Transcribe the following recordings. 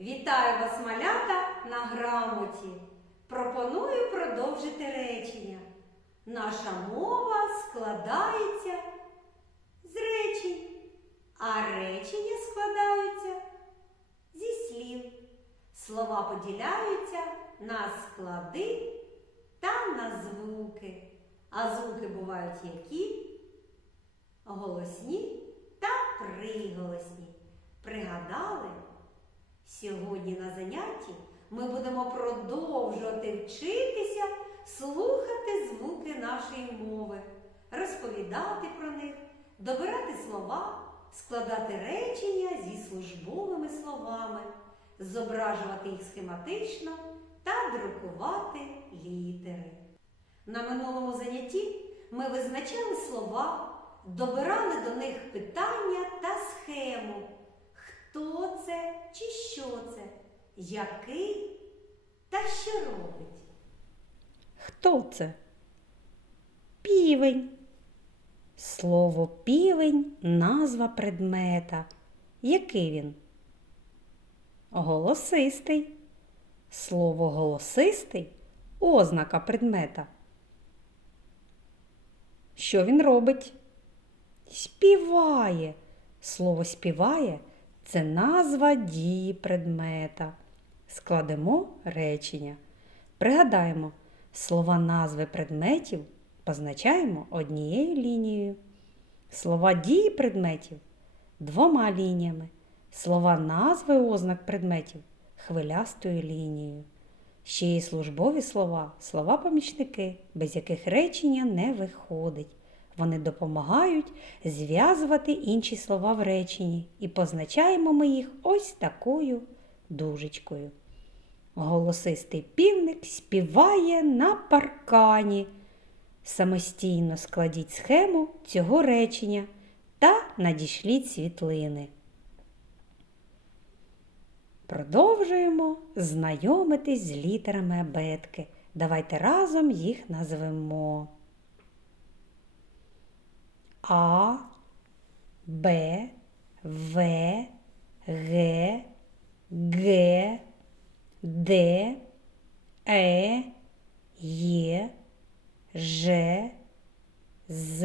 Вітаю вас, малята, на грамоті. Пропоную продовжити речення. Наша мова складається з речень, а речення складаються зі слів. Слова поділяються на склади та на звуки. А звуки бувають які? Голосні та приголосні. Пригадали? Сьогодні на занятті ми будемо продовжувати вчитися слухати звуки нашої мови, розповідати про них, добирати слова, складати речення зі службовими словами, зображувати їх схематично та друкувати літери. На минулому занятті ми визначали слова, добирали до них питання та схему. Хто це чи що це? Який та що робить? Хто це? Півень. Слово півень назва предмета. Який він? Голосистий. Слово голосистий ознака предмета. Що він робить? Співає. Слово співає це назва дії предмета. Складемо речення. Пригадаємо, слова назви предметів позначаємо однією лінією. Слова дії предметів двома лініями. Слова назви ознак предметів хвилястою лінією. Ще є службові слова, слова-помічники, без яких речення не виходить. Вони допомагають зв'язувати інші слова в реченні і позначаємо ми їх ось такою дужечкою. Голосистий півник співає на паркані. Самостійно складіть схему цього речення та надішліть світлини. Продовжуємо знайомитись з літерами абетки. Давайте разом їх назвемо. А, Б, В, Г, Г, Д, Е, Є, Ж, З,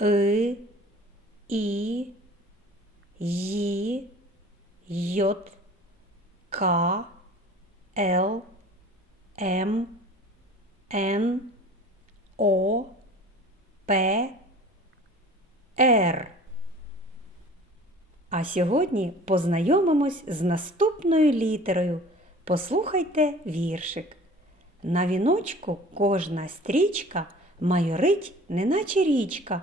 И, І, Ї, Йот, К, Л, М, Н, О, П, Р. А сьогодні познайомимось з наступною літерою. Послухайте віршик. На віночку кожна стрічка майорить, неначе річка.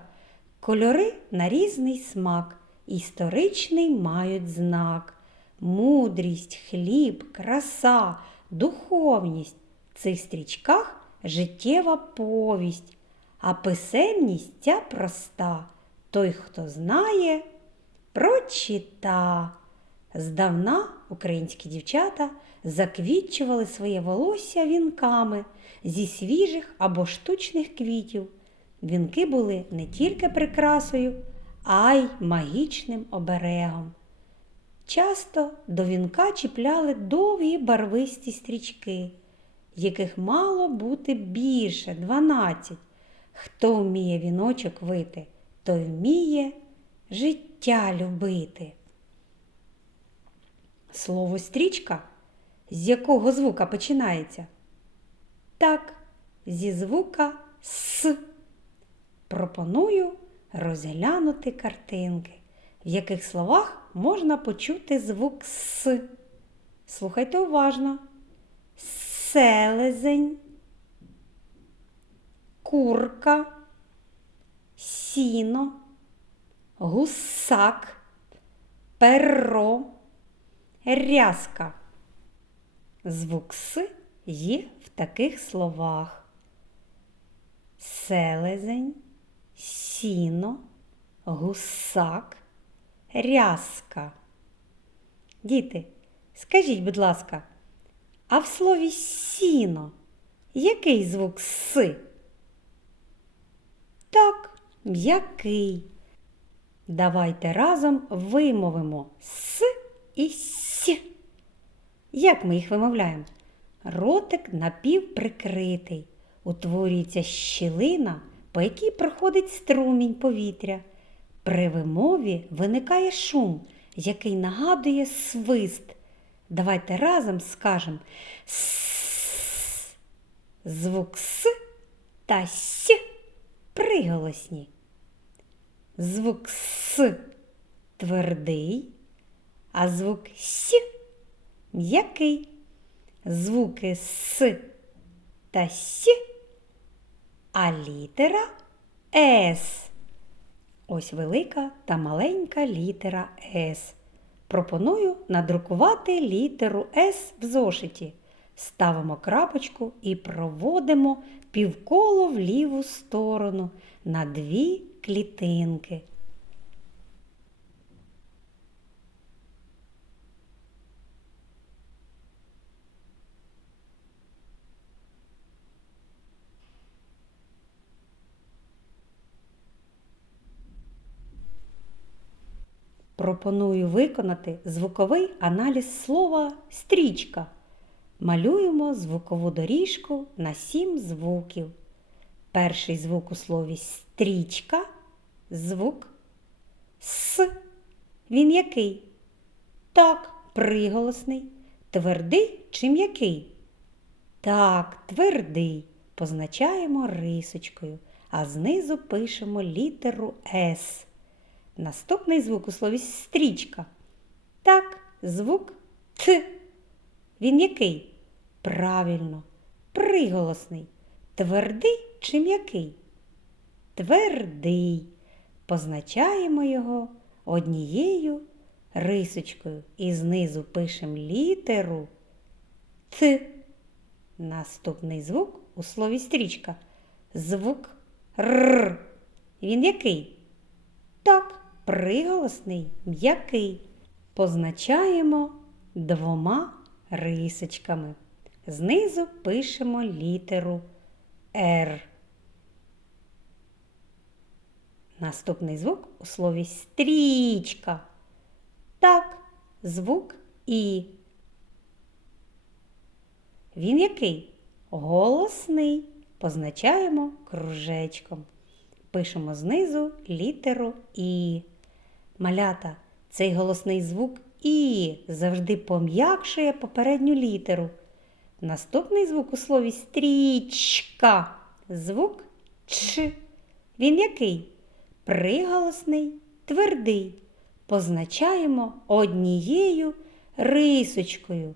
Кольори на різний смак, історичний мають знак. Мудрість, хліб, краса, духовність. В цих стрічках життєва повість, а писемність ця проста. Той, хто знає, прочита. Здавна українські дівчата заквітчували своє волосся вінками зі свіжих або штучних квітів. Вінки були не тільки прикрасою, а й магічним оберегом. Часто до вінка чіпляли довгі барвисті стрічки, яких мало бути більше 12. Хто вміє віночок вити, той вміє життя любити. Слово стрічка з якого звука починається? Так, зі звука С. Пропоную розглянути картинки, в яких словах можна почути звук С. Слухайте уважно. Селезень, курка, сіно, гусак, перо, рязка. Звук С є в таких словах: селезень, сіно, гусак, рязка. Діти, скажіть, будь ласка, а в слові сіно який звук С? Так, м'який. Давайте разом вимовимо С і С. Як ми їх вимовляємо? Ротик напівприкритий. Утворюється щілина, по якій проходить струмінь повітря. При вимові виникає шум, який нагадує свист. Давайте разом скажемо с. Звук С та С приголосні. Звук С твердий, а звук С м'який. Звуки С та С, а літера С. Ось велика та маленька літера С. Пропоную надрукувати літеру С в зошиті. Ставимо крапочку і проводимо півколо в ліву сторону на дві клітинки. Пропоную виконати звуковий аналіз слова стрічка. Малюємо звукову доріжку на сім звуків. Перший звук у слові стрічка звук С. Він який? Так, приголосний. Твердий чи м'який? Так, твердий. Позначаємо рисочкою, а знизу пишемо літеру С. Наступний звук у слові стрічка. Так, звук Т. Він який? Правильно, приголосний. Твердий чи м'який? Твердий. Позначаємо його однією рисочкою і знизу пишемо літеру Т. Наступний звук у слові стрічка. Звук Р. Він який? Так, приголосний, м'який. Позначаємо двома рисочками. Знизу пишемо літеру Р. Наступний звук у слові стрічка. Так, звук І. Він який? Голосний. Позначаємо кружечком. Пишемо знизу літеру І. Малята, цей голосний звук І завжди пом'якшує попередню літеру. Наступний звук у слові стрічка. Звук Ч. Він який? Приголосний, твердий. Позначаємо однією рисочкою.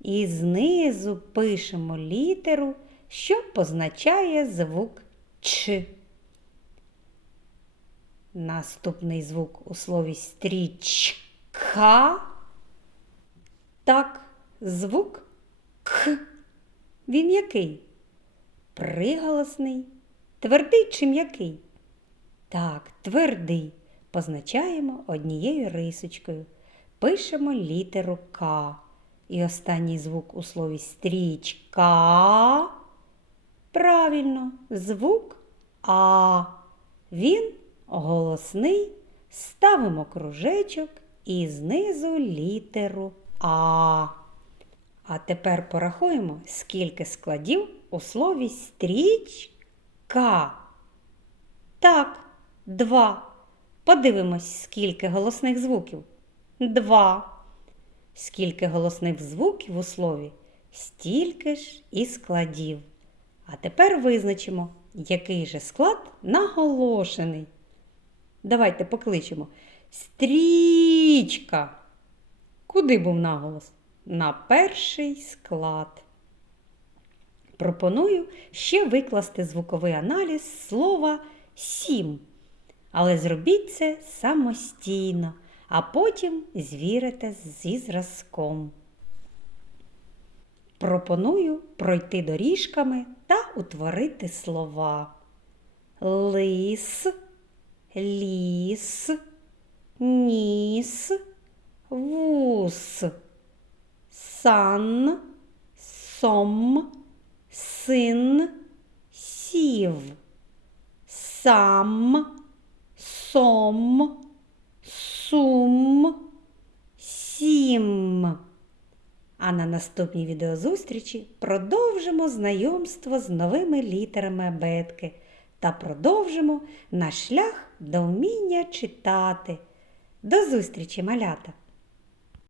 І знизу пишемо літеру, що позначає звук Ч. Наступний звук у слові стрічка. Так, звук К. Він який? Приголосний, твердий чи м'який? Так, твердий. Позначаємо однією рисочкою. Пишемо літеру К. І останній звук у слові стрічка. Правильно, звук А. Він голосний. Ставимо кружечок і знизу літеру А. А тепер порахуємо, скільки складів у слові стрічка. Так, два. Подивимось, скільки голосних звуків. Два. Скільки голосних звуків у слові, стільки ж і складів. А тепер визначимо, який же склад наголошений. Давайте покличемо. Стрічка. Куди був наголос? На перший склад. Пропоную ще викласти звуковий аналіз слова сім. Але зробіть це самостійно, а потім звірите зі зразком. Пропоную пройти доріжками та утворити слова. Лис, ліс, ніс, вус, сан, сом, син, сів, сам, сом, сум, сім. А на наступній відеозустрічі продовжимо знайомство з новими літерами абетки та продовжимо наш шлях до вміння читати. До зустрічі, малята!